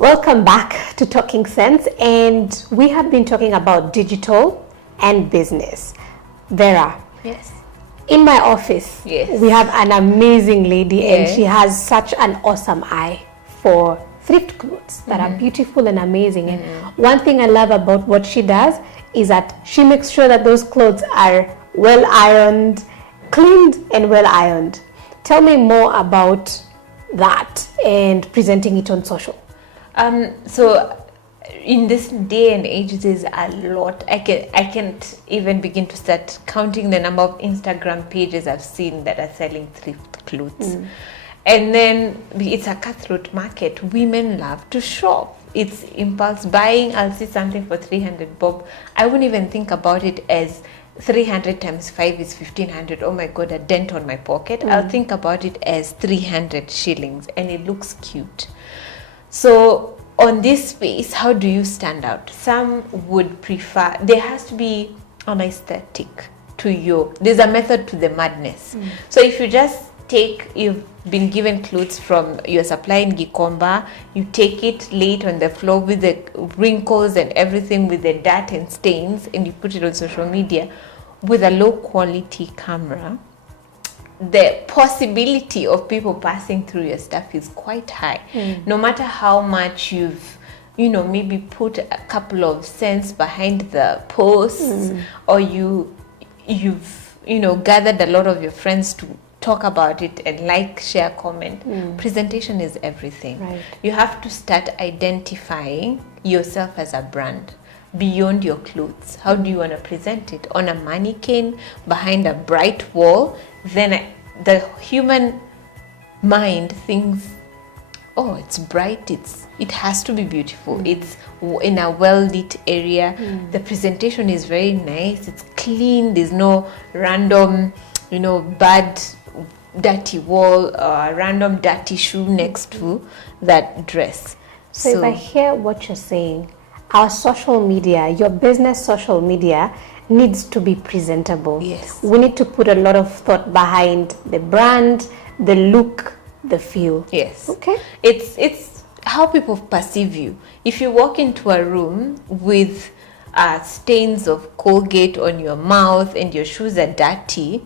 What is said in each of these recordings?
Welcome back to Talking Sense, and we have been talking about digital and business. Vera. Yes. In my office, Yes. we have an amazing lady, Yes. and she has such an awesome eye for thrift clothes that are beautiful and amazing. And one thing I love about what she does is that she makes sure that those clothes are well ironed, cleaned and well ironed. Tell me more about that and presenting it on social. So in this day and age, there's a lot. I can't even begin to start counting the number of Instagram pages I've seen that are selling thrift clothes. And then it's a cutthroat market. Women love to shop. It's impulse buying. I'll see something for 300 bob. I wouldn't even think about it as 300 times 5 is 1500. Oh my God, a dent on my pocket. I'll think about it as 300 shillings and it looks cute. So on this space, how do you stand out? Some would prefer, there has to be an aesthetic to you. There's a method to the madness. So if you just you've been given clothes from your supplier in Gikomba, you take it, lay it on the floor with the wrinkles and everything, with the dirt and stains, and you put it on social media with a low quality camera, the possibility of people passing through your stuff is quite high. No matter how much you've maybe put a couple of cents behind the posts, or you've gathered a lot of your friends to talk about it and share, comment. Presentation is everything. Right. You have to start identifying yourself as a brand beyond your clothes. How do you want to present it? On a mannequin, behind a bright wall? Then the human mind thinks, oh, it's bright, it has to be beautiful. It's in a well-lit area. The presentation is very nice, it's clean, there's no random, bad dirty wall or a random dirty shoe next to that dress. So if I hear what you're saying, our social media, your business social media, needs to be presentable. Yes. We need to put a lot of thought behind the brand, the look, the feel. Yes. Okay. It's how people perceive you. If you walk into a room with stains of Colgate on your mouth and your shoes are dirty,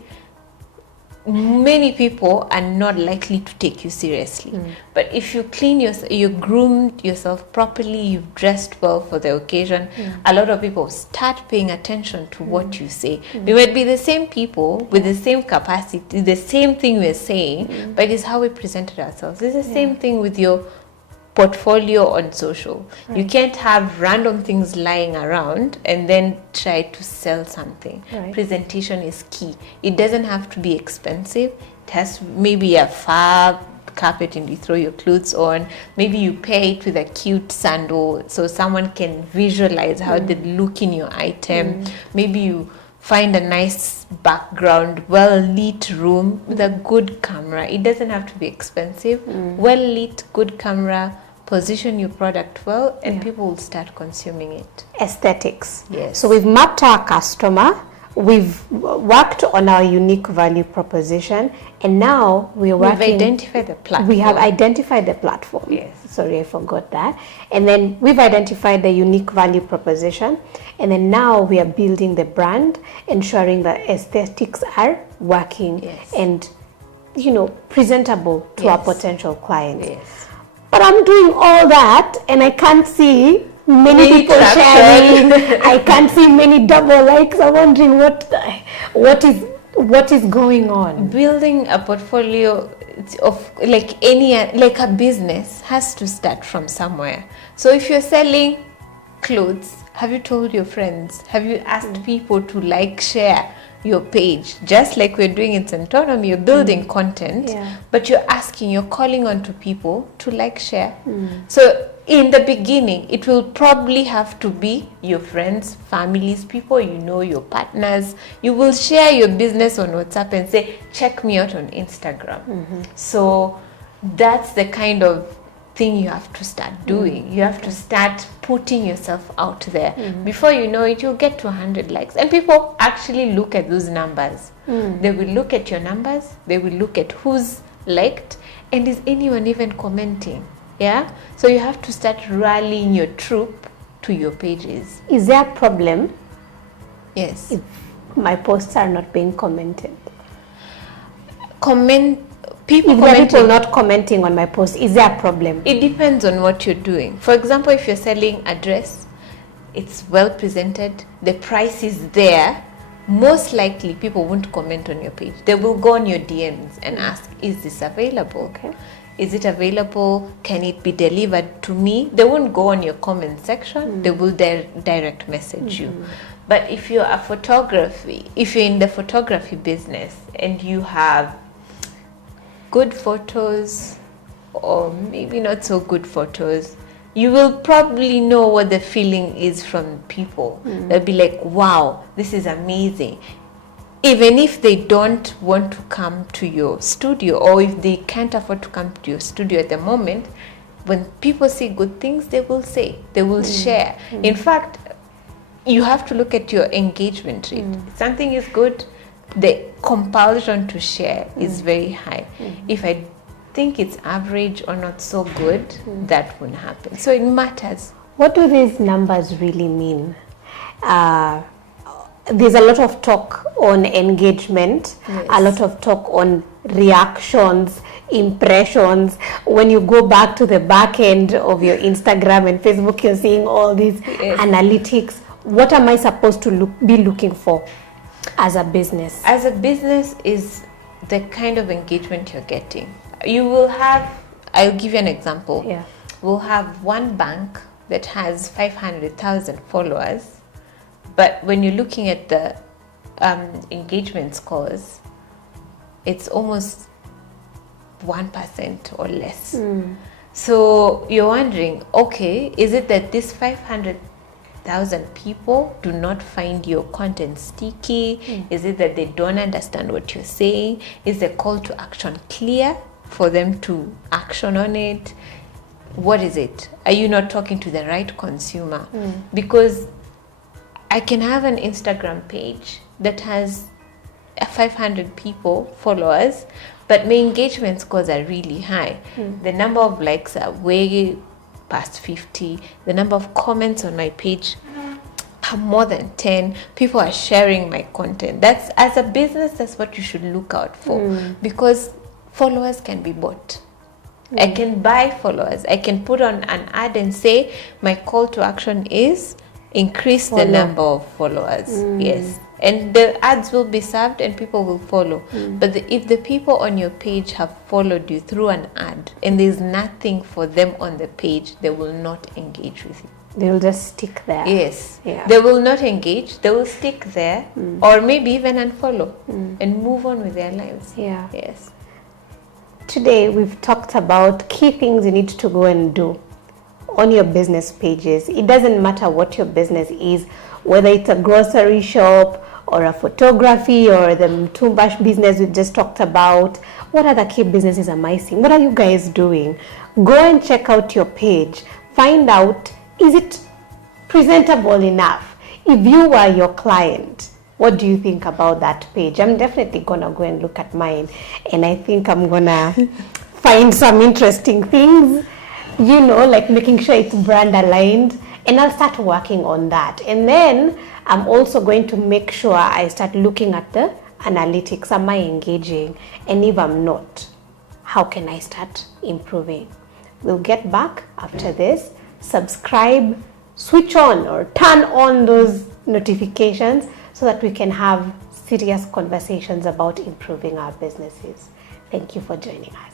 many people are not likely to take you seriously. But if you clean yourself, you groomed yourself properly, you've dressed well for the occasion, a lot of people start paying attention to what you say. We might be the same people with the same capacity, the same thing we're saying, but it's how we presented ourselves. It's the same thing with your portfolio on social. You can't have random things lying around and then try to sell something. Presentation is key. It doesn't have to be expensive. It has maybe a fab carpet and you throw your clothes on. Maybe you pair it with a cute sandal so someone can visualize how they look in your item. Maybe you find a nice background, well-lit room with a good camera. It doesn't have to be expensive. Well-lit, good camera, position your product well, and people will start consuming it. Aesthetics. Yes. So we've mapped our customer, we've worked on our unique value proposition, and now we've identified the platform. We have identified the platform. Yes. Sorry, I forgot that. And then we've identified the unique value proposition, and then now we are building the brand, ensuring that aesthetics are working and presentable to our potential clients. Yes. But I'm doing all that and I can't see many people sharing. I can't see many double likes. I'm wondering what is going on. Building a portfolio of a business has to start from somewhere. So if you're selling clothes, have you told your friends? Have you asked people to share your page? Just like we're doing in Centonomy, you're building content, but you're calling on to people to share. So in the beginning, it will probably have to be your friends, families, people your partners. You will share your business on WhatsApp and say, check me out on Instagram. So that's the kind of thing you have to start doing. You have to start putting yourself out there. Before you know it, you'll get to 100 likes. And people actually look at those numbers. They will look at your numbers. They will look at who's liked. And is anyone even commenting? Yeah, so you have to start rallying your troop to your pages. Is there a problem Yes. if my posts are not being commented? People if there are people not commenting on my post, is there a problem? It depends on what you're doing. For example, if you're selling a dress, it's well presented, the price is there, most likely people won't comment on your page. They will go on your DMs and ask, is this available? Okay. Is it available? Can it be delivered to me? They won't go on your comment section. They will direct message you. But if you're if you're in the photography business and you have good photos or maybe not so good photos, you will probably know what the feeling is from people. They'll be like, wow, this is amazing. Even if they don't want to come to your studio, or if they can't afford to come to your studio at the moment, when people see good things, they will say, they will share. In fact, you have to look at your engagement rate. If something is good, the compulsion to share is very high. If I think it's average or not so good, that won't happen. So it matters. What do these numbers really mean? There's a lot of talk on engagement, a lot of talk on reactions, impressions. When you go back to the back end of your Instagram and Facebook, you're seeing all these analytics. What am I supposed to be looking for as a business? As a business is the kind of engagement you're getting. You will have, I'll give you an example. We'll have one bank that has 500,000 followers, but when you're looking at the engagement scores, it's almost 1% or less. So you're wondering, okay, is it that this 500,000 people do not find your content sticky? Is it that they don't understand what you're saying? Is the call to action clear for them to action on it? What is it? Are you not talking to the right consumer? Because I can have an Instagram page that has 500 people, followers, but my engagement scores are really high. The number of likes are way past 50. The number of comments on my page are more than 10. People are sharing my content. That's, as a business, that's what you should look out for, because followers can be bought. I can buy followers. I can put on an ad and say my call to action is increase the number of followers. Yes, and the ads will be served and people will follow. But if the people on your page have followed you through an ad and there's nothing for them on the page, they will not engage with you. They will just stick there. Yes, they will not engage. They will stick there, or maybe even unfollow and move on with their lives. Yes. Today we've talked about key things you need to go and do on your business pages. It doesn't matter what your business is, whether it's a grocery shop or a photography or the Mtumbash business we just talked about. What other key businesses am I seeing? What are you guys doing? Go and check out your page. Find out, is it presentable enough? If you were your client, what do you think about that page? I'm definitely gonna go and look at mine, and I think I'm gonna find some interesting things, you know, like making sure it's brand aligned, and I'll start working on that. And then I'm also going to make sure I start looking at the analytics. Am I engaging? And if I'm not, how can I start improving? We'll get back after this. Subscribe, switch on or turn on those notifications so that we can have serious conversations about improving our businesses. Thank you for joining us.